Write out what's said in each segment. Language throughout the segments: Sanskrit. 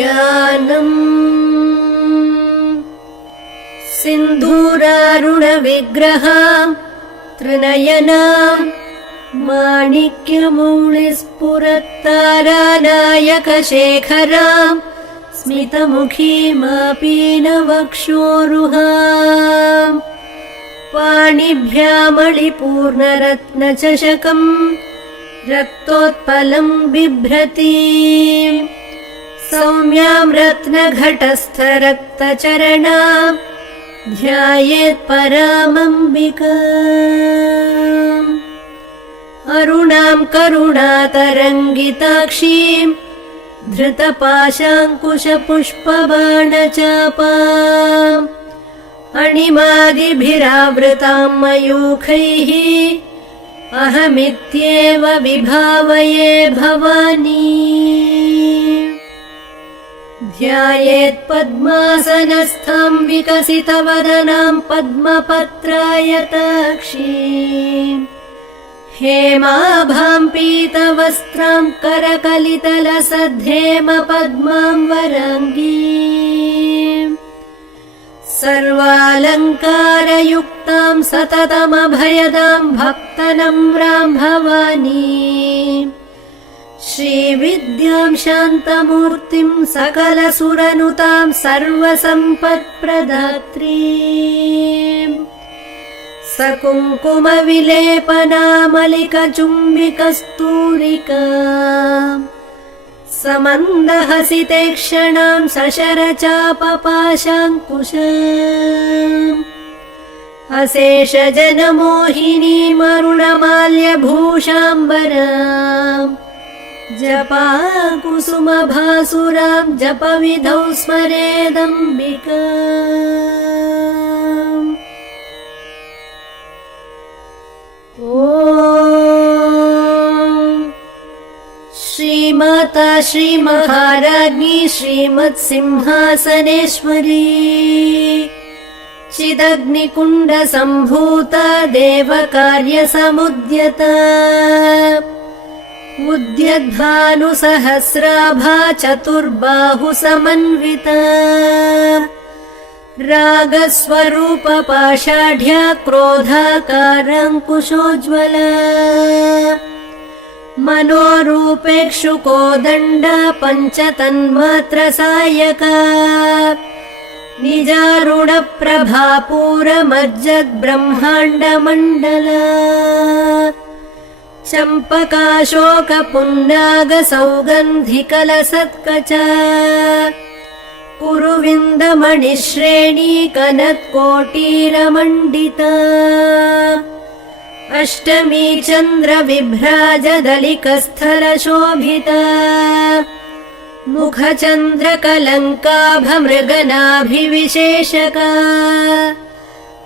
ध्यानम् सिन्धूरारुणविग्रहाम् त्रिनयनाम् माणिक्यमौलिस्फुरत्तारानायकशेखराम् स्मितमुखीमापीनवक्षोरुहाम् पाणिभ्यामणिपूर्णरत्नचषकम् रक्तोत्पलम् बिभ्रतीम् सौम्याम् रत्नघटस्थरक्तचरणाम् ध्यायेत्परामम्बिकाम् अरुणाम् करुणातरङ्गिताक्षीम् धृतपाशाङ्कुशपुष्पबाणचापाम् अणिमादिभिरावृताम् मयूखैः अहमित्येव विभावये भवानी ध्यायेत्पद्मासनस्थाम् विकसितवदनाम् पद्मपत्रायताक्षीम् हेमाभाम् पीतवस्त्राम् करकलितलसद्धेम पद्माम् वराङ्गीम् सर्वालङ्कारयुक्ताम् सततमभयदाम् भक्तनम्राम् भवानी श्रीविद्याम् शान्तमूर्तिम् सकलसुरनुताम् सर्वसम्पत्प्रदात्रीम् सकुङ्कुमविलेपनामलिकचुम्बिकस्तूलिका समन्दहसितेक्षणाम् सशरचापपाशाङ्कुशाम् अशेषजनमोहिनीमरुणमाल्यभूषाम्बराम् जपाकुसुमभासुराम् जपविधौ स्मरेदम्बिका श्रीमाता श्रीमहाराज्ञी श्रीमत्सिंहासनेश्वरी चिदग्निकुण्डसम्भूता देवकार्यसमुद्यता उद्यद्भानुसहस्राभा चतुर्बाहुसमन्विता रागस्वरूपपाषाढ्या क्रोधाकाराङ्कुशोज्ज्वला मनोरूपेक्षुकोदण्डा पञ्चतन्मात्रसायका निजारुणप्रभापूरमज्जद्ब्रह्माण्डमण्डला चम्पकाशोकपुन्नागसौगन्धिकलसत्कचा कुरुविन्दमणिश्रेणी कनत्कोटीरमण्डिता अष्टमी चन्द्रविभ्राजदलिकस्थलशोभिता मुखचन्द्रकलङ्काभमृगनाभिविशेषका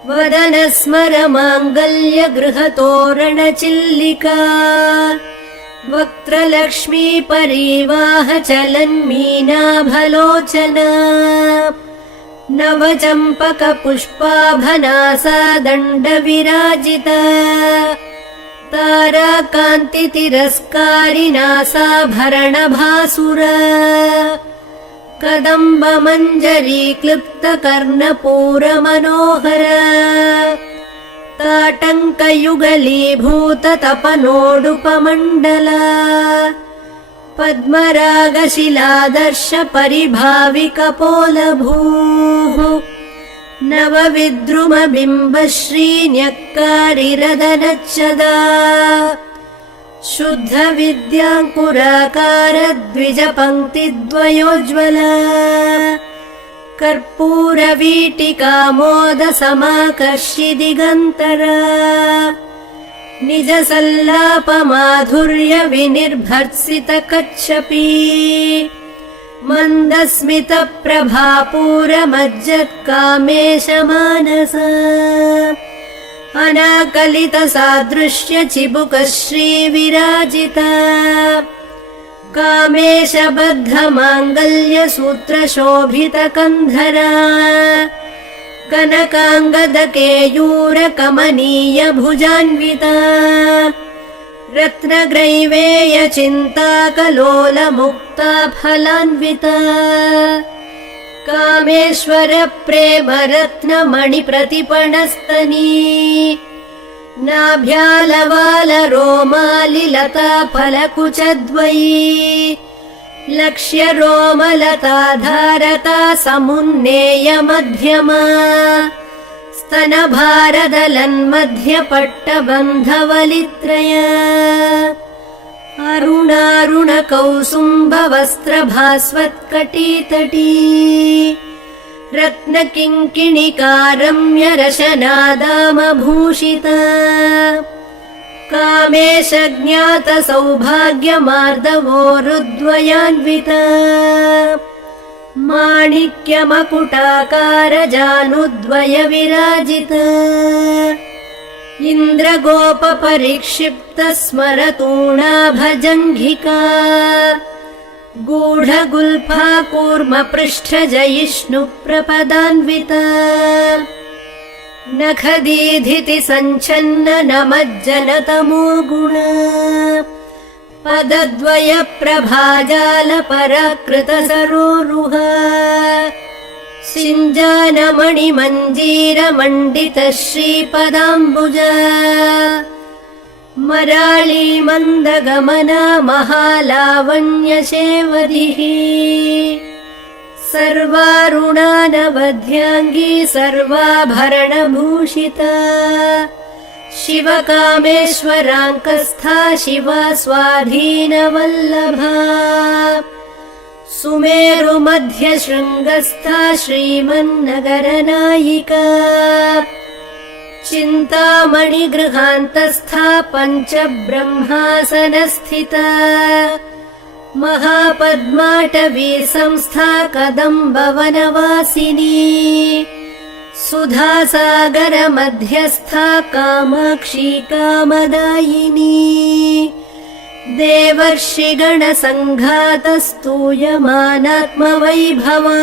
वदनस्मरमाङ्गल्यगृहतोरणचिल्लिका वक्त्रलक्ष्मी परिवाहचलन्मीनाभलोचना नवचम्पकपुष्पाभनासा दण्डविराजिता ताराकान्तितिरस्कारिनासाभरणभासुरा कदम्बमञ्जरीक्लृप्तकर्णपूरमनोहरा ताटङ्कयुगलीभूततपनोडुपमण्डला पद्मरागशिलादर्श परिभाविकपोलभूः नवविद्रुमबिम्बश्रीन्यक्कारिरदनच्छदा शुद्धविद्याङ्कुराकारद्विजपङ्क्तिद्वयोज्ज्वला कर्पूरवीटिकामोदसमाकर्षि दिगन्तरा निजसल्लापमाधुर्यविनिर्भर्त्सितकच्छपी मन्दस्मितप्रभापूरमज्जत्कामेशमानसा अनाकलितसादृश्यचिबुकश्रीविराजिता कामेशबद्धमाङ्गल्यसूत्रशोभितकन्धरा कनकाङ्गदकेयूरकमनीयभुजान्विता रत्नग्रैवेय चिन्ताकलोलमुक्ता फलान्विता कामेश्वर प्रेम रत्नमणिप्रतिपणस्तनी नाभ्यालवाल रोमालिलता फलकुचद्वयी लक्ष्य रोमलता धारता समुन्नेय मध्यमा स्तनभारदलन्मध्यपट्टबन्धवलित्रय अरुणारुणकौसुम्भवस्त्रभास्वत्कटीतटी रत्नकिङ्किणिकारम्यरशनादामभूषिता कामेशज्ञातसौभाग्यमार्दवोरुद्वयान्विता माणिक्यमकुटाकारजानुद्वय विराजिता इन्द्रगोपपरिक्षिप्तस्मरतूणाभजङ्घिका गूढगुल्फा कूर्मपृष्ठजयिष्णुप्रपदान्विता नखदीधिति सञ्छन्न नमज्जनतमो गुण पदद्वय प्रभाजाल पराकृतसरोरुहा सिञ्जानमणिमञ्जीरमण्डित श्रीपदाम्बुजा मराळी मन्दगमना महालावण्यशेवधिः सर्वारुणानवध्याङ्गी सर्वाभरणभूषिता शिवकामेश्वराङ्कस्था शिवा स्वाधीनवल्लभा सुमेरुमध्यशृङ्गस्था श्रीमन्नगरनायिका चिन्तामणिगृहान्तस्था पञ्चब्रह्मासनस्थिता महापद्माटवी संस्था कदम्बवनवासिनी सुधासागरमध्यस्था कामाक्षी कामदायिनी देवर्षिगणसङ्घातस्तूयमानात्मवैभवा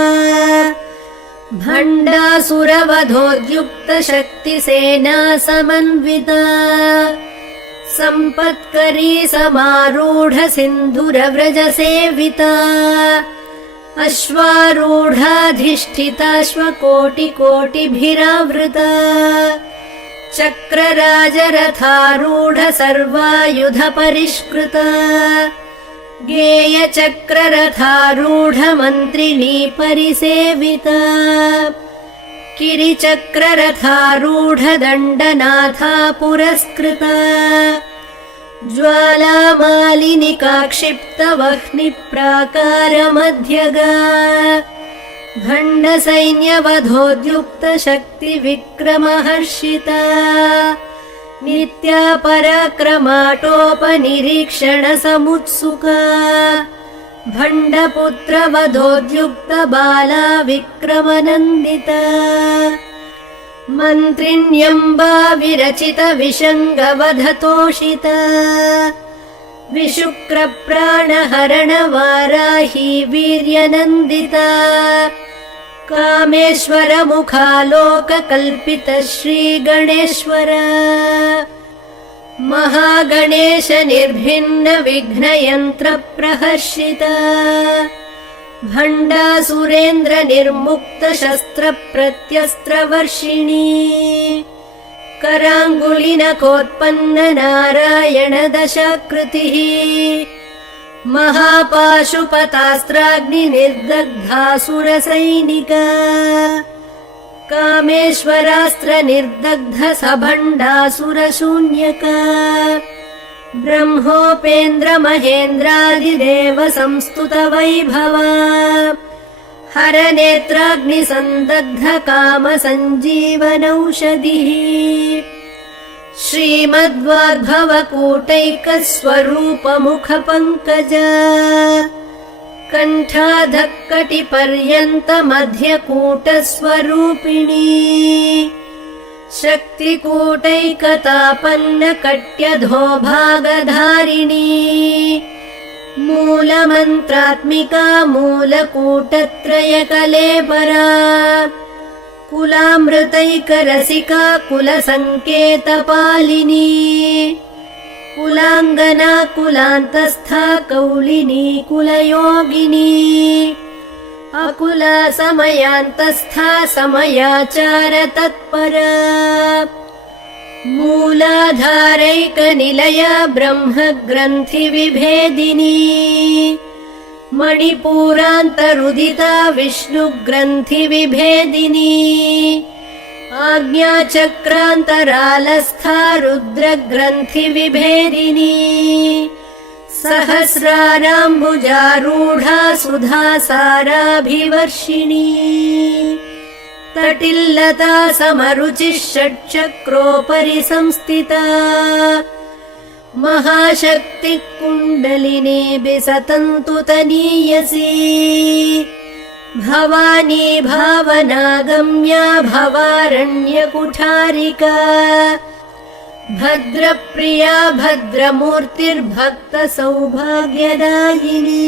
भण्डासुरवधोद्युक्तशक्तिसेना समन्विता सम्पत्करी समारूढ सिन्धुरव्रजसेविता अश्वारूढाधिष्ठिताश्वकोटिकोटिभिरावृता चक्रराजरथारूढ सर्वायुधपरिष्कृता गेयचक्ररथारूढ मन्त्रिणी परिसेविता किरिचक्ररथारूढ दण्डनाथा पुरस्कृता ज्वालामालिनिकाक्षिप्तवह्निप्राकारमध्यगा भण्डसैन्यवधोद्युक्तशक्तिविक्रमहर्षिता नित्या पराक्रमाटोपनिरीक्षणसमुत्सुका भण्डपुत्रवधोद्युक्तबाला विक्रमनन्दिता मन्त्रिण्यम्बा विरचितविशङ्गवधतोषिता विशुक्रप्राणहरणवाराही वीर्यनन्दिता कामेश्वरमुखालोककल्पित श्रीगणेश्वर महागणेश निर्भिन्न विघ्नयन्त्रप्रहर्षिता भण्डासुरेन्द्र निर्मुक्त शस्त्रप्रत्यस्त्रवर्षिणी कराङ्गुलिनकोत्पन्न नारायण दशाकृतिः महापाशुपतास्त्राग्निर्दग्धासुरसैनिका कामेश्वरास्त्र निर्दग्ध सभण्डासुरशून्यका ब्रह्मोपेन्द्र महेन्द्रादिदेव संस्तुत वैभवा हरनेत्राग्निसन्दग्ध काम सञ्जीवनौषधिः श्रीमद्वाग्भवकूटैकस्वरूपमुखपङ्कजा कण्ठाधक्कटिपर्यन्तमध्यकूटस्वरूपिणी शक्तिकूटैकतापन्नकट्यधोभागधारिणी मूलमन्त्रात्मिका मूलकूटत्रयकलेपरा कुलामृतैकरसिका कुलसङ्केतपालिनी कुलाङ्गना कुलान्तस्था कौलिनी कुलयोगिनी अकुला समयान्तस्था समयाचार तत्परा मूलाधारैकनिलया ब्रह्मग्रन्थि विभेदिनी मणिपूरान्तरुदिता विष्णुग्रन्थि विभेदिनी आज्ञाचक्रान्तरालस्था रुद्रग्रन्थि विभेदिनी सहस्राराम्बुजारूढा सुधासाराभिवर्षिणी तटिल्लता समरुचिः षट्चक्रोपरि संस्थिता महाशक्तिः कुण्डलिनी विसतन्तु तनीयसी भवानी भावनागम्या भवारण्यकुठारिका भद्रप्रिया भद्रमूर्तिर्भक्तसौभाग्यदायिनी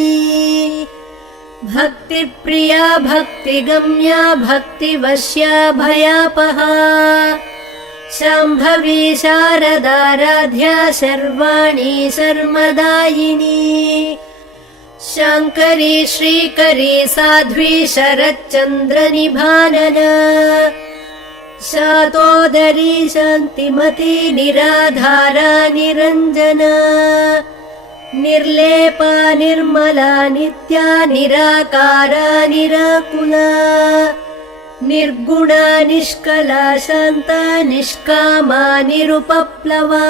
भक्तिप्रिया भक्तिगम्या भक्तिवश्या भयापहा शाम्भवी शारदाराध्या शर्वाणी शर्मदायिनी शाङ्करी श्रीकरी साध्वी शरच्चन्द्रनिभानना शातोदरी शान्तिमती निराधारा निरञ्जना निर्लेपा निर्मला नित्या निराकारा निराकुला निर्गुणा निष्कला शान्ता निष्कामा निरुपप्लवा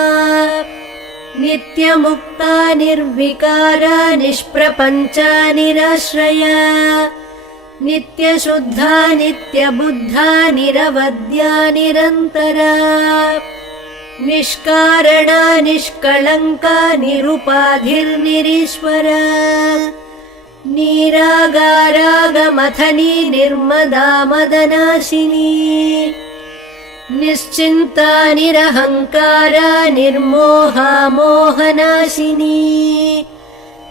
नित्यमुक्ता निर्विकारा निष्प्रपञ्चा निराश्रया नित्यशुद्धा नित्यबुद्धा निरवद्या निरन्तरा निष्कारणा निष्कलङ्का निरुपाधिर्निरीश्वरा निरागारागमथनी निर्मदा मदनाशिनी निश्चिन्ता निरहङ्कारा निर्मोहा मोहनाशिनी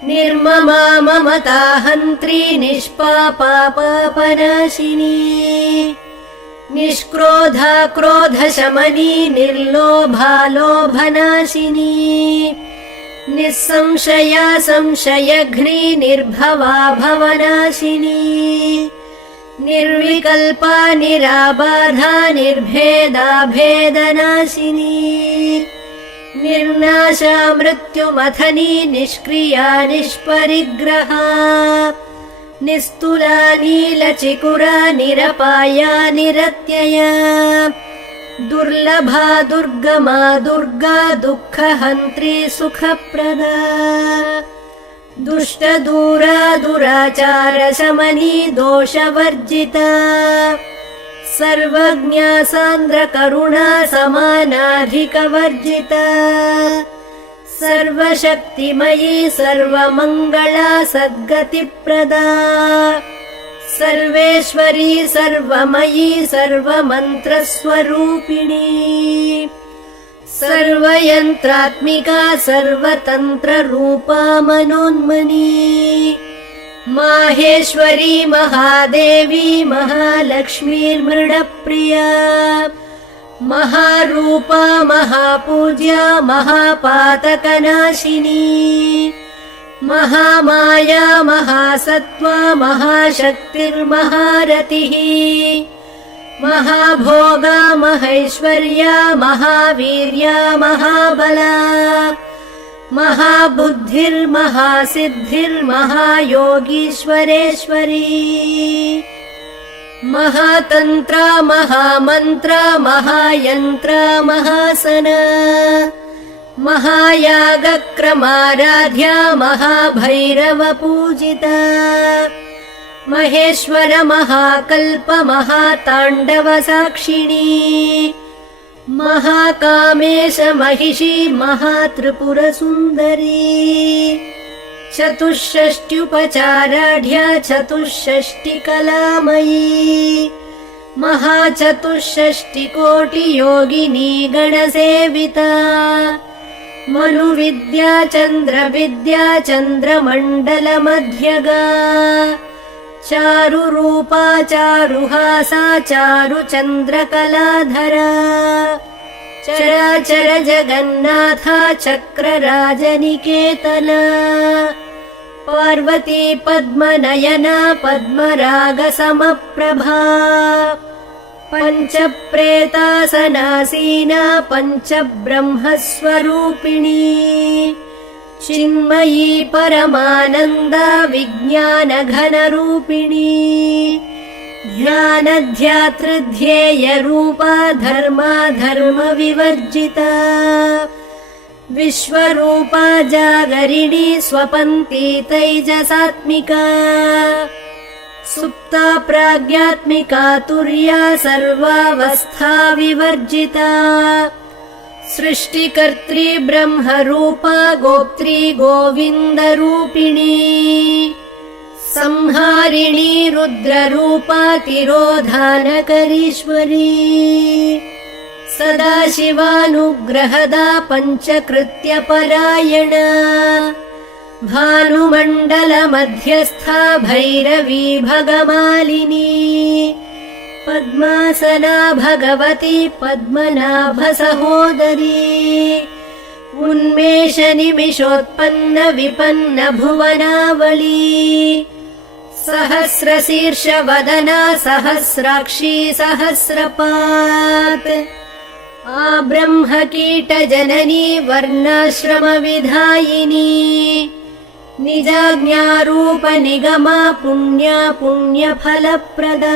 निर्ममा ममता हन्त्री निष्पापा पापनाशिनी निष्क्रोधा क्रोधशमनी निर्लोभा लोभनाशिनी निस्संशया संशयघ्नी निर्भवा भवनाशिनी निर्विकल्पा निराबाधा निर्भेदा भेदनाशिनी निर्नाशा मृत्युमथनी निष्क्रिया निष्परिग्रहा निस्तुला नीलचिकुरा निरपाया निरत्यया दुर्लभा दुर्गमा दुर्गा दुःखहन्त्री सुखप्रदा दुष्टदूरा दुराचारशमनी दोषवर्जिता सर्वज्ञा सान्द्रकरुणा समानाधिकवर्जिता सर्वशक्तिमयी सर्वमङ्गला सद्गतिप्रदा सर्वेश्वरी सर्वमयी सर्वमन्त्रस्वरूपिणी सर्वयन्त्रात्मिका सर्वतन्त्ररूपा मनोन्मनी माहेश्वरी महादेवी महालक्ष्मीर्मृडप्रिया महारूपा महापूज्या महापातकनाशिनी महामाया महासत्त्वा महाशक्तिर्महारतिः महाभोगा महैश्वर्या महावीर्या महाबला महाबुद्धिर्महासिद्धिर्महायोगीश्वरेश्वरी महातन्त्रा महामन्त्रा महायन्त्रा महासना महायागक्रमाराध्या महाभैरवपूजिता महेश्वर महाकल्प महाताण्डवसाक्षिणी महाकामेश महिषी महात्रिपुरसुन्दरी चतुष्षष्ट्युपचाराढ्या चतुष्षष्टिकलामयी महाचतुष्षष्टिकोटियोगिनी गणसेविता मनुविद्या चन्द्रविद्या चन्द्रमण्डलमध्यगा चारुरूपा चारुहासा चारुचन्द्रकलाधरा चराचर जगन्नाथ चक्रराजनिकेतना पार्वती पद्मनयना पद्मरागसमप्रभा पञ्चप्रेतासनासीना पञ्चब्रह्मस्वरूपिणी चिन्मयी परमानन्दा विज्ञानघनरूपिणी ध्यानध्यातृध्येयरूपा धर्माधर्मविवर्जिता विश्वरूपा जागरिणी स्वपन्ती तैजसात्मिका सुप्ता प्राज्ञात्मिका तुर्या सर्वावस्था विवर्जिता सृष्टिकर्त्री ब्रह्मरूपा गोप्त्री गोविन्दरूपिणी संहारिणी रुद्ररूपा तिरोधानकरीश्वरी सदाशिवानुग्रहदा पञ्चकृत्यपरायणा भानुमण्डलमध्यस्था भैरवी भगमालिनी पद्मासना भगवती पद्मनाभसहोदरी उन्मेषनिमिषोत्पन्न विपन्न भुवनावली सहस्रशीर्षवदना सहस्राक्षी सहस्रपात् आब्रह्मकीटजननी वर्णाश्रमविधायिनी निजाज्ञारूपनिगमा पुण्या पुण्यफलप्रदा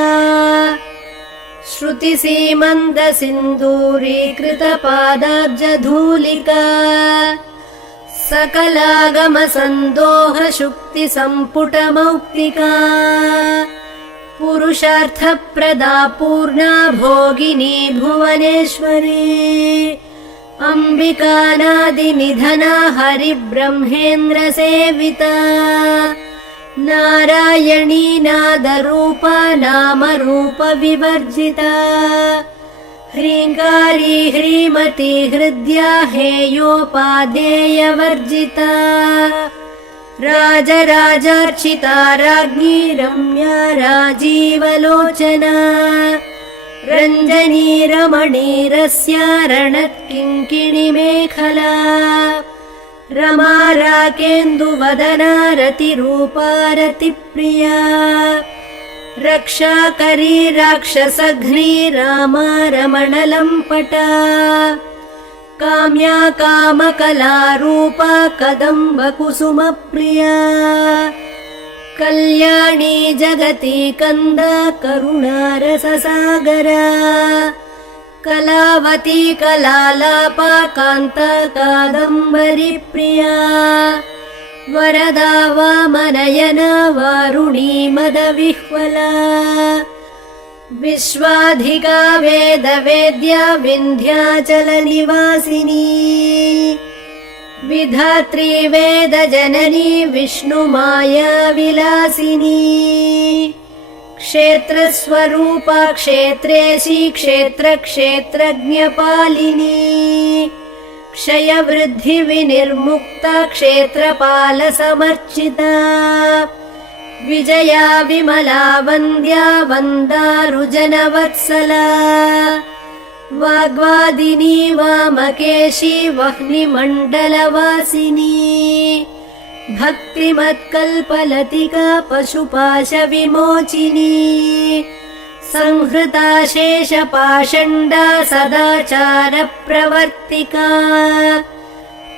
श्रुतिसीमन्तसिन्दूरीकृतपादाब्जधूलिका सकलागमसन्दोहशुक्तिसम्पुटमौक्तिका पुरुषार्थप्रदा पूर्णा भोगिनी भुवनेश्वरी अम्बिकानादिनिधना हरिब्रह्मेन्द्रसेविता नारायणी नादरूपा नामरूपविवर्जिता ह्रीङ्कारी ह्रीमती हृद्या हेयोपादेयवर्जिता राजराजार्चिता राज्ञी रम्या राजीवलोचना रञ्जनी रमणीरस्या रणत्किङ्किणिमेखला रमा राकेन्दुवदना रतिरूपा रतिप्रिया रक्षाकरी राक्षसघ्नी रामा रमणलम्पटा काम्या कामकलारूपा कदम्बकुसुमप्रिया कल्याणी जगती कन्दा करुणारससागरा कलावती कलालापा कान्ता कादम्बरीप्रिया वरदा वामनयना वारुणी मदविह्वला विश्वाधिका वेदवेद्या विन्ध्याचलनिवासिनी विधात्री वेदजननी विष्णुमाया विलासिनी क्षेत्रस्वरूपा क्षेत्रेशी क्षेत्रक्षेत्रज्ञपालिनी क्षयवृद्धिविनिर्मुक्ता क्षेत्रपालसमर्चिता विजया विमला वन्द्या वन्दारुजनवत्सला वाग्वादिनी वामकेशी वह्निमण्डलवासिनी भक्तिमत्कल्पलतिका पशुपाशविमोचिनी संहृता शेषपाषण्डा सदाचारप्रवर्तिका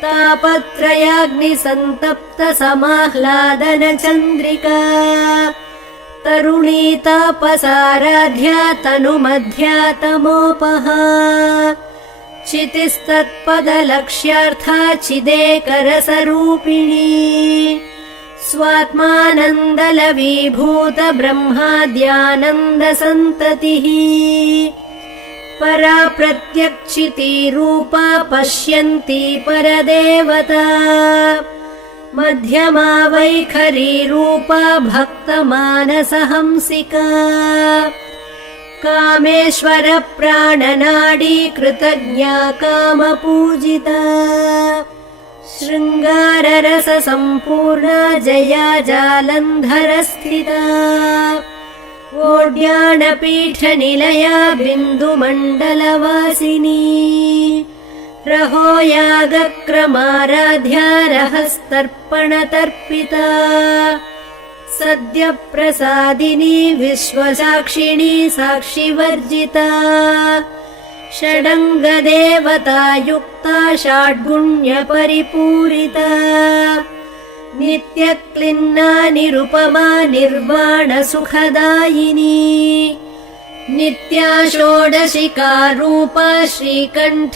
तापत्रयाग्निसन्तप्तसमाह्लादनचन्द्रिका तरुणी तापसाराध्या तनुमध्या तमोपहा चितिस्तत्पदलक्ष्यार्था चिदेकरसरूपिणी स्वात्मानन्दलवीभूत ब्रह्माद्यानन्दसन्ततिः परा प्रत्यक्षितीरूपा पश्यन्ती परदेवता मध्यमा वैखरीरूपा भक्तमानसहंसिका कामेश्वरप्राणनाडी कृतज्ञा कामपूजिता शृङ्गाररससम्पूर्णा जया जालन्धरस्थिता ओड्याणपीठनिलया बिन्दुमण्डलवासिनी रहोयागक्रमाराध्या रहस्तर्पणतर्पिता सद्यप्रसादिनी विश्वसाक्षिणी साक्षिवर्जिता षडङ्गदेवतायुक्ता षाड्गुण्यपरिपूरिता नित्यक्लिन्ना निरुपमा निर्वाणसुखदायिनी नित्या षोडशिकारूपा श्रीकण्ठार्धशरीरिणी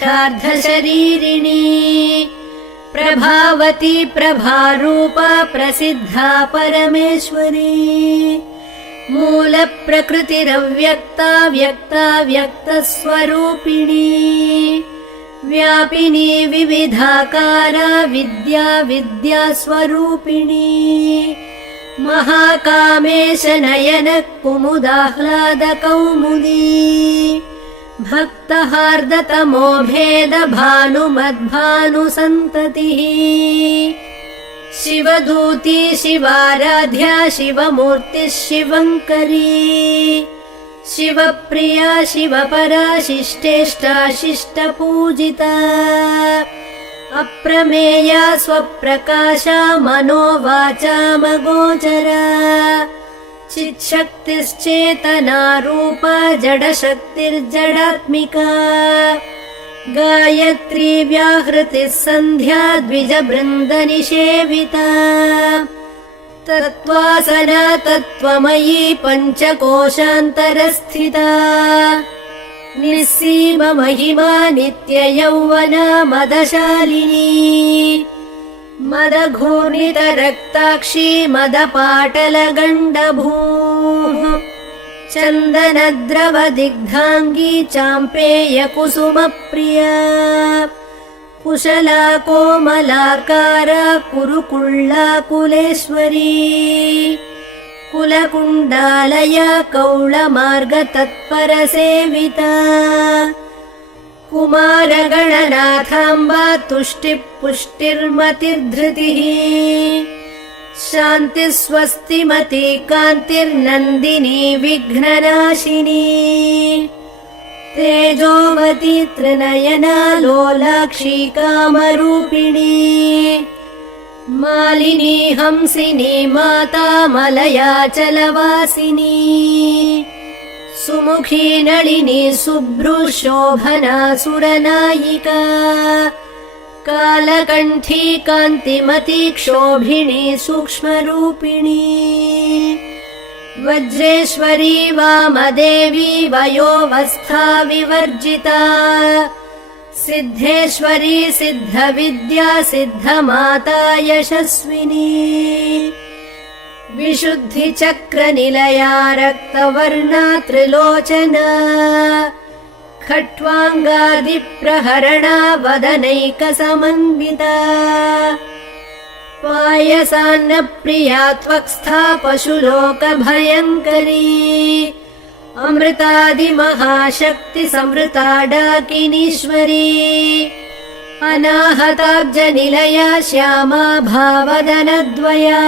प्रभावती प्रभारूपा प्रसिद्धा परमेश्वरी मूलप्रकृतिरव्यक्ता व्यक्ता व्यक्तस्वरूपिणी व्यापिनी विविधाकारा विद्या विद्यास्वरूपिणी महाकामेश नयन कुमुदाह्लादकौमुदी भक्तहार्दतमो भेद भानुमद्भानुसन्ततिः शिवदूती शिवाराध्या शिवमूर्तिः शिवङ्करी शिवप्रिया शिवपरा शिष्टेष्टा शिष्टपूजिता अप्रमेया स्वप्रकाशा मनोवाचामगोचरा चिच्छक्तिश्चेतनारूपा जडशक्तिर्जडात्मिका गायत्री व्याहृतिः सन्ध्या द्विजबृन्दनिषेविता तत्त्वासना तत्त्वमयी पञ्चकोशान्तरस्थिता निस्सीममहिमा नित्ययौवना मदशालिनी मदघूर्णितरक्ताक्षी मदपाटलगण्डभूः चन्दनद्रवदिग्धाङ्गी चाम्पेयकुसुमप्रिया कुशला कोमलाकारा कुरुकुळ्ळाकुलेश्वरी कुलकुण्डालया कौळमार्गतत्परसेविता कुमारगणनाथाम्बा तुष्टिपुष्टिर्मतिर्धृतिः शान्तिः स्वस्तिमती कान्तिर्नन्दिनी विघ्ननाशिनी तेजोवती त्रिनयना लोलाक्षी कामरूपिणी मालिनी हंसिनी माता मलयाचलवासिनी सुमुखी नളിनी शुभ्रुशोभना सुरनायिका कालकण्ठी कान्तिमती क्षोभिणी सूक्ष्मरूपिणी वज्रेश्वरी वामदेवी वयोवस्था विवर्जिता सिद्धेश्वरी सिद्धविद्या सिद्धमाता यशस्विनी विशुद्धिचक्रनिलया रक्तवर्णा त्रिलोचना खट्वाङ्गादिप्रहरणा वदनैकसमन्विता पायसान्नप्रिया त्वक्स्था पशुलोकभयङ्करी अमृतादिमहाशक्तिसंवृता डाकिनीश्वरी अनाहताब्जनिलया श्यामा भावदनद्वया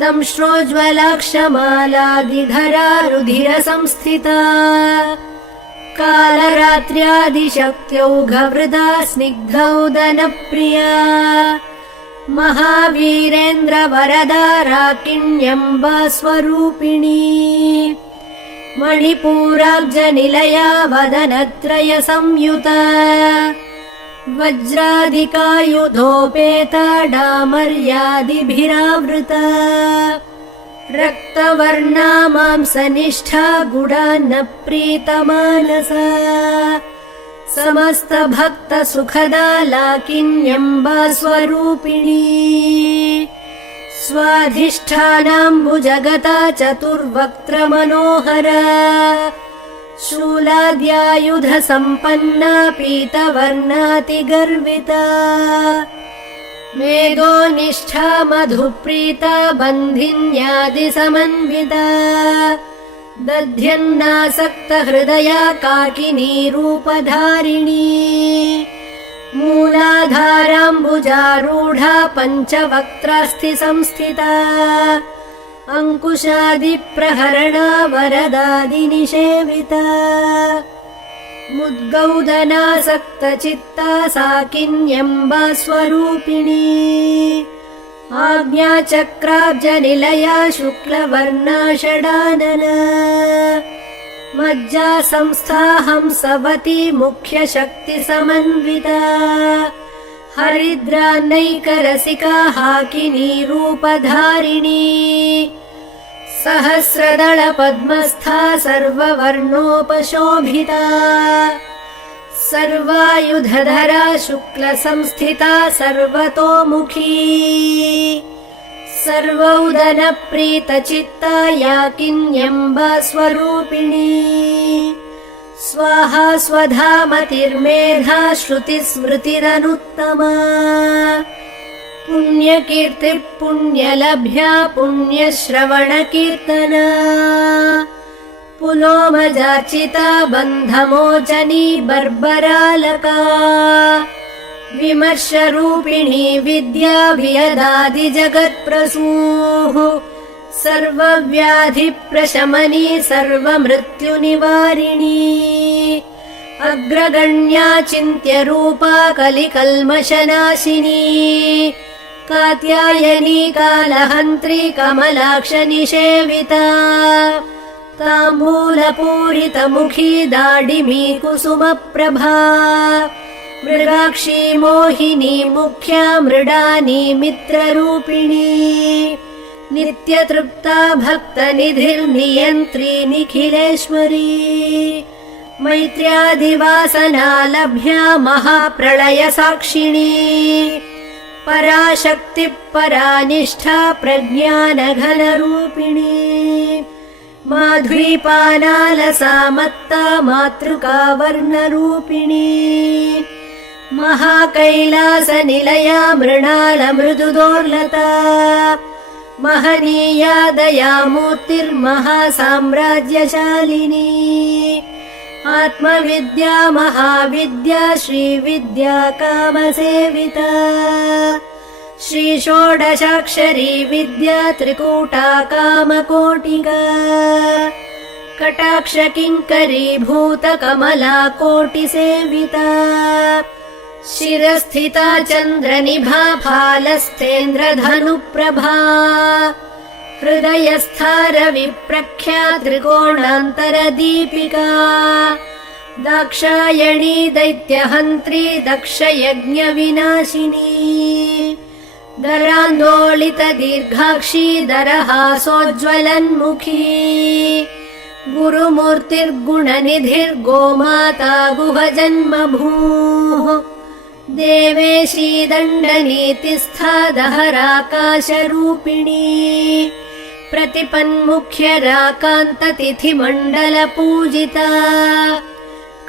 दंश्रोज्ज्वलाक्षमालादिधरा रुधिरसंस्थिता कालरात्र्यादिशक्त्यौघवृदा स्निग्धौदनप्रिया महावीरेन्द्रवरदा राकिण्यम्बा स्वरूपिणी मणिपूराब्जनिलया वदनत्रय संयुता वज्रादिकायुधोपेता डामर्यादिभिरावृता रक्तवर्णा मांसनिष्ठा गुडान्नप्रीतमानसा समस्तभक्तसुखदा लाकिन्यम्बा स्वरूपिणी स्वाधिष्ठानाम्बुजगता चतुर्वक्त्रमनोहरा शूलाद्यायुधसम्पन्ना पीतवर्णातिगर्विता मेधोनिष्ठा मधुप्रीता बन्धिन्यादिसमन्विता दध्यन्नासक्तहृदया काकिनी रूपधारिणी मूलाधाराम्बुजारूढा पञ्चवक्त्रास्थि संस्थिता अङ्कुशादिप्रहरणा वरदादिनिषेविता मुद्गौदनासक्तचित्ता सा किन्यम्बा स्वरूपिणी आज्ञाचक्राब्जनिलया शुक्लवर्णा षडानना मज्जा संस्था हंसवती मुख्यशक्तिसमन्विता हरिद्रानैकरसिका हाकिनी रूपधारिणी सहस्रदलपद्मस्था सर्ववर्णोपशोभिता सर्वायुधधरा शुक्लसंस्थिता सर्वतोमुखी सर्वौदनप्रीतचित्ता या किन्यम्बा स्वरूपिणी स्वाहा स्वधामतिर्मेधा श्रुतिस्मृतिरनुत्तमा पुण्यकीर्तिः पुण्यलभ्या पुण्यश्रवणकीर्तना पुलोमजाचिता बन्धमोचनी बर्बरालका विमर्शरूपिणी विद्याभियदादिजगत्प्रसूः सर्वव्याधिप्रशमनी सर्वमृत्युनिवारिणी अग्रगण्या चिन्त्यरूपा कलिकल्मषनाशिनी कात्यायनी कालहन्त्री कमलाक्षनिषेविता ताम्बूलपूरितमुखी दाडिमी कुसुमप्रभा मृगाक्षी मोहिनी मुख्या मृडानी मित्ररूपिणी नित्यतृप्ता भक्तनिधिर्नियन्त्री निखिलेश्वरी मैत्र्यादिवासना लभ्या महाप्रलयसाक्षिणी पराशक्तिः परानिष्ठा प्रज्ञानघनरूपिणी माध्वीपानालसा मत्ता मातृका वर्णरूपिणी महाकैलासनिलया मृणालमृदुदोर्लता महनीया दयामूर्तिर्महासाम्राज्यशालिनी आत्मविद्या महाविद्या श्रीविद्या कामसेविता श्रीषोडशाक्षरी विद्या त्रिकूटा कामकोटिका कटाक्षकिङ्करीभूतकमला कोटिसेविता शिरस्थिता चन्द्रनिभा फालस्थेन्द्रधनुप्रभा हृदयस्था रविप्रख्या त्रिकोणान्तरदीपिका दाक्षायणी दैत्यहन्त्री दक्षयज्ञविनाशिनी दरान्दोलितदीर्घाक्षी दरहासोज्ज्वलन्मुखी गुरुमूर्तिर्गुणनिधिर्गोमाता गुहजन्मभूः देवेशी दण्डनीतिस्था दहराकाशरूपिणी प्रतिपन्मुख्यराकान्ततिथिमण्डलपूजिता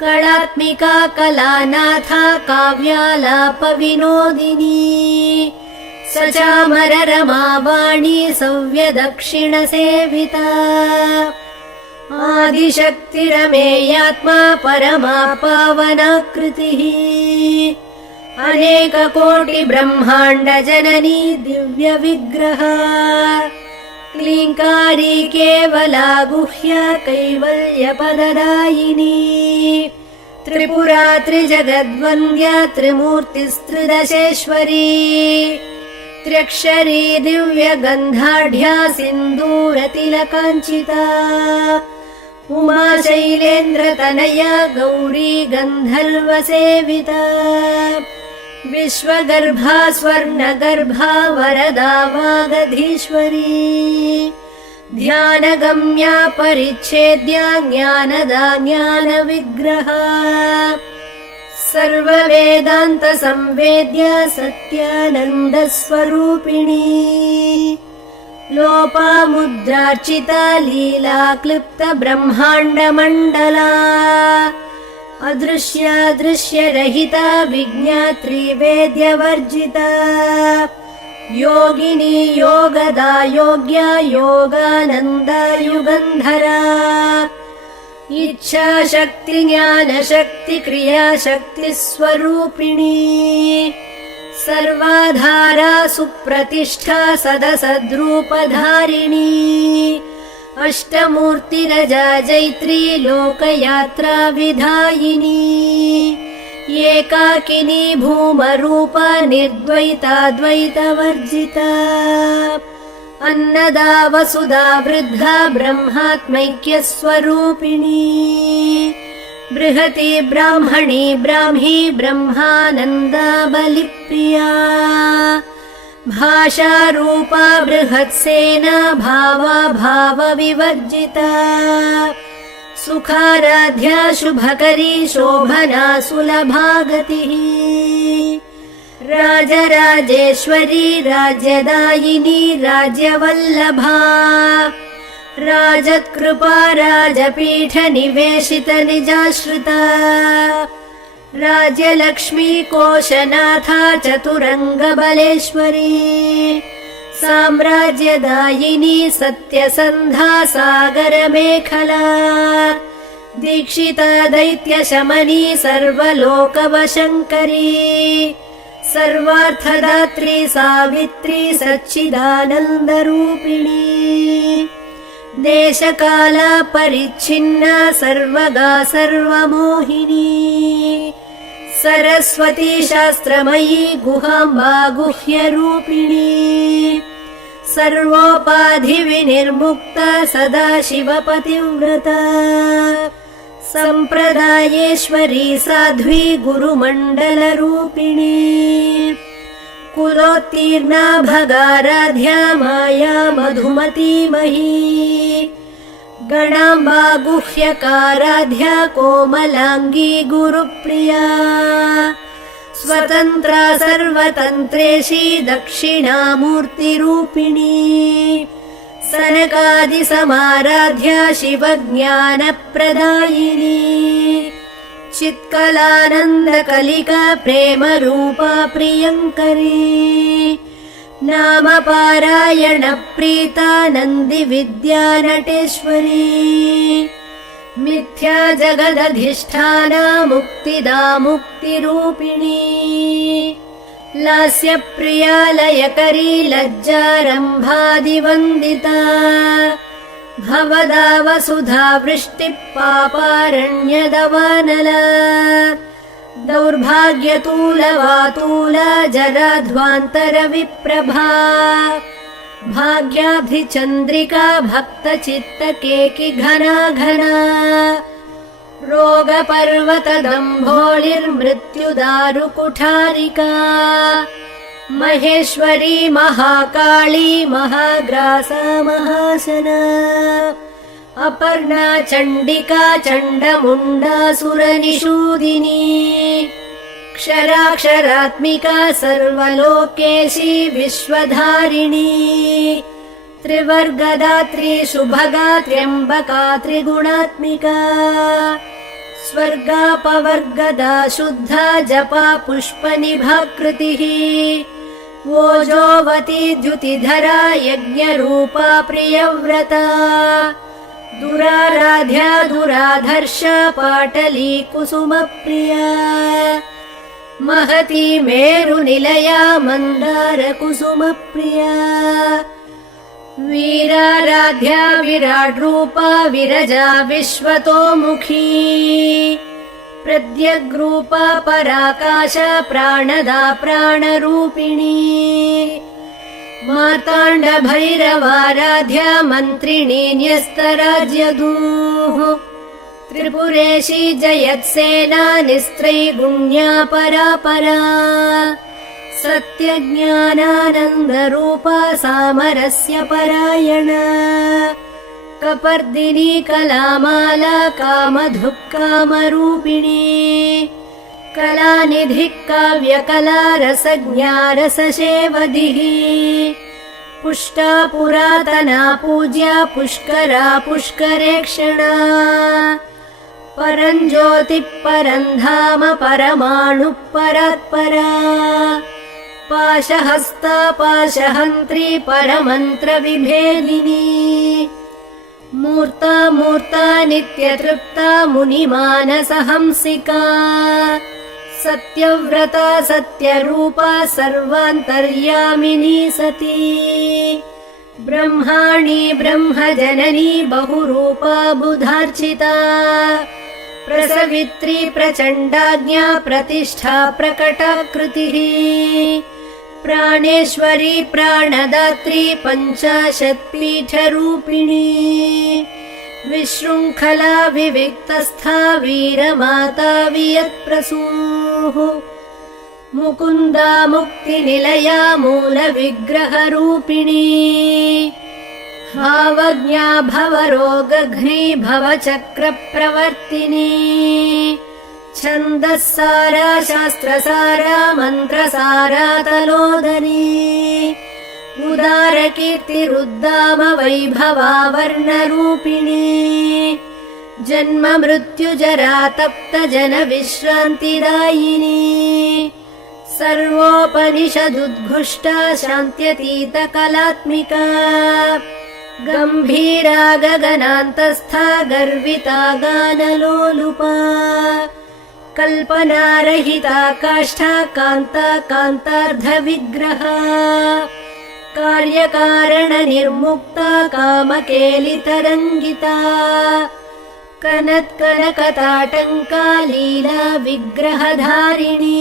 कलात्मिका कलानाथा काव्यालापविनोदिनी सचामररमावाणी सव्यदक्षिणसेविता आदिशक्तिरमेयात्मा परमा पावनाकृतिः अनेककोटिब्रह्माण्डजननी दिव्यविग्रहा क्लीङ्कारी केवला गुह्या कैवल्यपददायिनी त्रिपुरा त्रिजगद्वन्द्या त्रिमूर्तिस्त्रिदशेश्वरी त्र्यक्षरी दिव्यगन्धाढ्या सिन्दूरतिलकाञ्चिता उमा शैलेन्द्रतनया गौरी गन्धर्वसेविता विश्वगर्भा स्वर्णगर्भा वरदा वागधीश्वरी ध्यानगम्या परिच्छेद्या ज्ञानदा ज्ञानविग्रहा सर्ववेदान्तसंवेद्या सत्यानन्दस्वरूपिणी लोपामुद्रार्चिता लीला क्लिप्त ब्रह्माण्डमण्डला अदृश्यादृश्यरहिता विज्ञात्री वेद्यवर्जिता योगिनी योगदा योग्या योगानन्दा युगन्धरा इच्छाशक्ति ज्ञानशक्ति क्रियाशक्ति स्वरूपिणी सर्वाधारा सुप्रतिष्ठा सदसद्रूपधारिणी अष्टमूर्तिरजा जैत्री लोकयात्रा विधायिनी एकाकिनी भूमरूपा निर्द्वैताद्वैतवर्जिता अन्नदा वसुधा वृद्धा ब्रह्मात्मैक्यस्वरूपिणी बृहती ब्राह्मणी ब्राह्मी ब्रह्मानन्दा बलिप्रिया भाषारूपा बृहत्सेना भावा भावविवर्जिता सुखाराध्या शुभकरी शोभना सुलभा गतिः राजराजेश्वरी राज्यदायिनी राज्यवल्लभा राजत्कृपा राजपीठ निवेशित निजाश्रिता राज्यलक्ष्मी कोशनाथा चतुरङ्गबलेश्वरी साम्राज्यदायिनी सत्यसन्धा सागरमेखला दीक्षिता दैत्यशमनी सर्वलोकवशङ्करी सर्वार्थदात्री सावित्री सच्चिदानन्दरूपिणी देशकाला परिच्छिन्ना सर्वगा सर्वमोहिनी सरस्वती शास्त्रमयी गुहाम्बा गुह्यरूपिणी सर्वोपाधिविनिर्मुक्ता सदाशिवपतिव्रता सम्प्रदायेश्वरी साध्वी गुरुमण्डलरूपिणी कुलोत्तीर्णा भगाराध्या माया मधुमती मही गणाम्बा गुह्यकाराध्या कोमलाङ्गी गुरुप्रिया स्वतन्त्रा सर्वतन्त्रेशी दक्षिणामूर्तिरूपिणी सनकादिसमाराध्या शिवज्ञानप्रदायिनी चित्कलानन्दकलिका प्रेमरूपा प्रियङ्करी नामपारायणप्रीता नन्दिविद्यानटेश्वरी मिथ्या जगदधिष्ठाना मुक्तिदा मुक्तिरूपिणी लास्यप्रिया लयकरी लज्जारम्भादिवन्दिता भवदा वसुधा वृष्टिः पापारण्यदवानला दौर्भाग्यतूलवातूला जराध्वान्तरविप्रभा भाग्याब्धिचन्द्रिका भक्तचित्तकेकि घना घना रोगपर्वतदम्भोलिर्मृत्युदारुकुठारिका महेश्वरी महाकाली महाग्रासा महाशना अपर्णा चण्डिका चण्डमुण्डा सुरनिषूदिनी क्षराक्षरात्मिका सर्वलोकेशी विश्वधारिणी त्रिवर्गदात्री शुभगा त्र्यम्बका त्रिगुणात्मिका स्वर्गापवर्गदा शुद्धा जपा पुष्पनिभाकृतिः ओजोवती द्युतिधरा यज्ञरूपा प्रियव्रता दुराराध्या दुराधर्षा पाटली कुसुमप्रिया महती मेरुनिलया मन्दारकुसुमप्रिया वीराराध्या विराड्रूपा विरजा विश्वतोमुखी प्रद्यग्रूपा पराकाशा प्राणदा प्राणरूपिणी मार्ताण्डभैरवाराध्या मन्त्रिणी न्यस्तराज्यदूः त्रिपुरेशी जयत्सेना निस्त्रैगुण्या परापरा सत्यज्ञानानन्दरूपा सामरस्य परायणा कपर्दिनी कलामाला कामधुक् कामरूपिणी कलानिधिः काव्यकला रसज्ञा रससेवधिः पुष्टा पुरातना पूज्या पुष्करा पुष्करेक्षणा परञ्ज्योतिः परन्धाम परमाणुः परात्परा पाशहस्ता पाशहन्त्री परमन्त्रविभेदिनी मूर्ता मूर्ता नित्यतृप्ता मुनिमानसहंसिका सत्यव्रता सत्यरूपा सर्वान्तर्यामिनी सती ब्रह्माणि ब्रह्मजननी बहुरूपा बुधार्चिता प्रसवित्री प्रचण्डाज्ञा प्रतिष्ठा प्रकटाकृतिः प्राणेश्वरी प्राणदात्री पञ्चाशत्पीठरूपिणी विशृङ्खला विविक्तस्था वीरमाता वियत्प्रसूः मुकुन्दा मुक्तिनिलया मूलविग्रहरूपिणी भावज्ञा भवरोगघ्नी भवचक्रप्रवर्तिनी छन्दःसारा शास्त्रसारा मन्त्रसारा तलोदरी उदारकीर्तिरुद्दाम वैभवा वर्णरूपिणी जन्म मृत्युजरा तप्त जन विश्रान्तिदायिनी सर्वोपनिषदुद्घुष्टा शान्त्यतीत कलात्मिका गम्भीरा गगनान्तस्था गर्विता गानलोलुपा कल्पनारहिता काष्ठा कान्ता कान्तार्धविग्रहा कार्यकारणनिर्मुक्ता कामकेलितरङ्गिता कनत्कनकताटङ्का लीला विग्रहधारिणी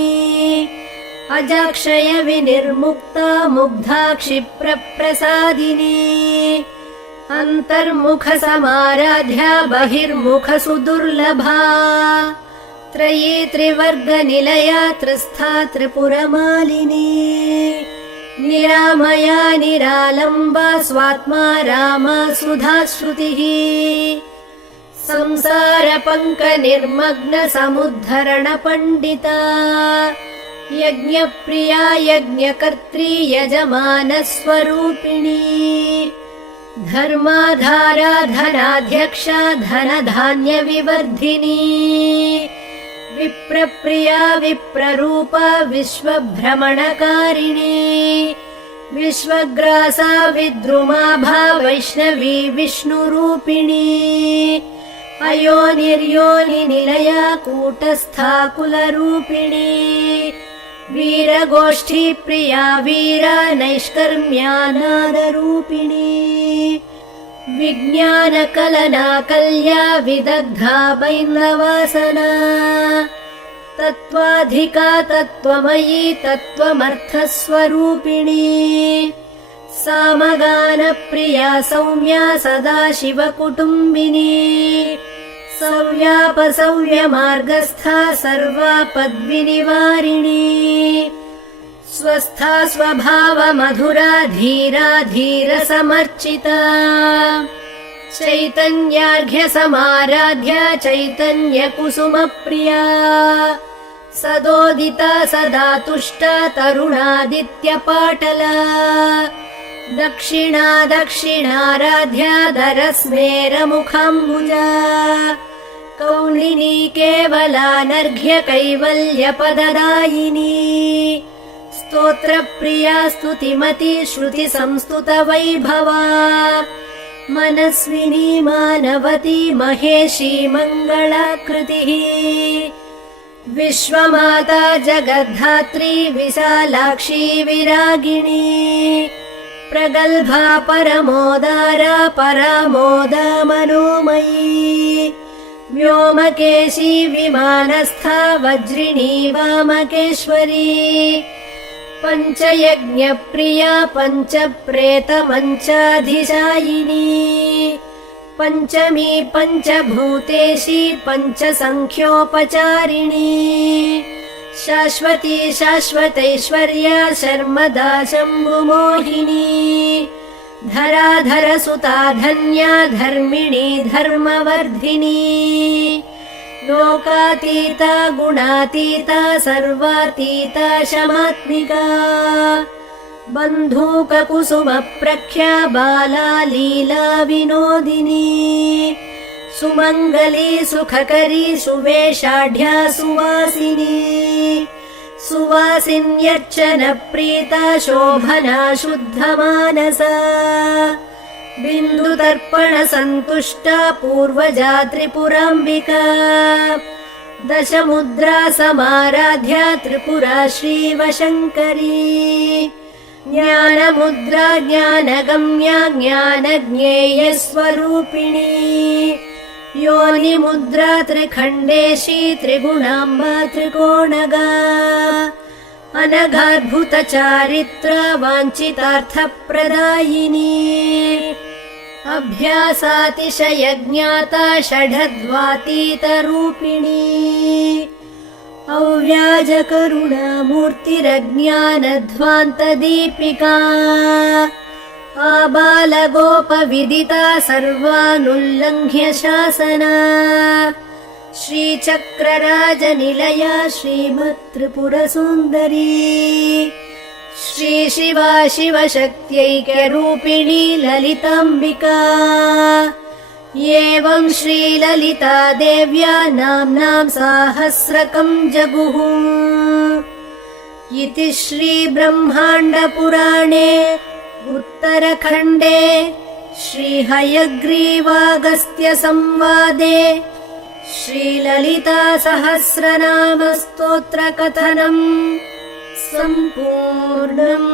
अजाक्षय विनिर्मुक्ता मुग्धा क्षिप्रप्रसादिनी अन्तर्मुखसमाराध्या बहिर्मुखसुदुर्लभा त्रयी त्रिवर्गनिलया त्रिस्था त्रिपुरमालिनी निरामया निरालम्बा स्वात्मा रामा सुधाश्रुतिः संसारपङ्कनिर्मग्न समुद्धरण पण्डिता यज्ञप्रिया यज्ञकर्त्री यजमानस्वरूपिणी धर्माधारा धनाध्यक्षा धनधान्यविवर्धिनी विप्रप्रिया विप्ररूपा विश्वभ्रमणकारिणी विश्वग्रासा विद्रुमाभा वैष्णवी विष्णुरूपिणी अयोनिर्योनिनिलया कूटस्था कुलरूपिणी वीरगोष्ठी प्रिया वीरा नैष्कर्म्यानादरूपिणी विज्ञानकलना कल्या विदग्धा बैन्नवासना तत्त्वाधिका तत्त्वमयी तत्त्वमर्थस्वरूपिणी सामगानप्रिया सौम्या सदाशिवकुटुम्बिनी सौव्यापसौव्यमार्गस्था सर्वापद्विनिवारिणी स्वस्था स्वभावमधुरा धीरा धीरसमर्चिता चैतन्यार्घ्यसमाराध्या चैतन्यकुसुमप्रिया सदोदिता सदा तुष्टा तरुणादित्यपाटला दक्षिणा दक्षिणाराध्या धरस्मेरमुखाम्बुजा कौलिनी केवलानर्घ्य कैवल्यपददायिनी स्तोत्रप्रिया स्तुतिमती श्रुतिसंस्तुतवैभवा मनस्विनी मानवती महेशी मङ्गलाकृतिः विश्वमाता जगद्धात्री विशालाक्षी विरागिणी प्रगल्भा परमोदारा परामोदा मनोमयी व्योमकेशी विमानस्था वज्रिणी वामकेश्वरी पञ्चयज्ञप्रिया पञ्चप्रेतमञ्चाधिशायिनी पञ्चमी पञ्चभूतेशी पञ्चसङ्ख्योपचारिणी शाश्वती शाश्वतैश्वर्या शर्मदा शम्भुमोहिनी धराधरसुता धन्या धर्मिणी धर्मवर्धिनी लोकातीता गुणातीता सर्वातीता शमात्मिका बन्धूककुसुमप्रख्या बाला लीला विनोदिनी सुमङ्गली सुखकरी सुवेशाढ्या सुवासिनी सुवासिन्यर्चनप्रीता शोभना शुद्धमानसा बिन्दुतर्पणसन्तुष्टा पूर्वजा त्रिपुराम्बिका दशमुद्रा समाराध्या त्रिपुरा श्रीवशङ्करी ज्ञानमुद्रा ज्ञानगम्या ज्ञानज्ञेयस्वरूपिणी योनिमुद्रा त्रिखण्डेशी त्रिगुणाम्बा त्रिकोणगा अनघाद्भुतचारित्र वाञ्छितार्थप्रदायिनी अभ्यासातिशयज्ञाता षडध्वातीतरूपिणी अव्याजकरुणामूर्तिरज्ञानध्वान्तदीपिका आबालगोपविदिता सर्वानुल्लङ्घ्य शासना श्रीचक्रराजनिलया श्रीमत्त्रिपुरसुन्दरी श्रीशिवा शिवशक्त्यैक्यरूपिणी ललिताम्बिका एवं श्रीललिता देव्या नाम्नां साहस्रकं जगुः इति श्रीब्रह्माण्डपुराणे उत्तरखण्डे श्रीहयग्रीवागस्त्यसंवादे श्रीललितासहस्रनामस्तोत्रकथनम् सम्पूर्णम्।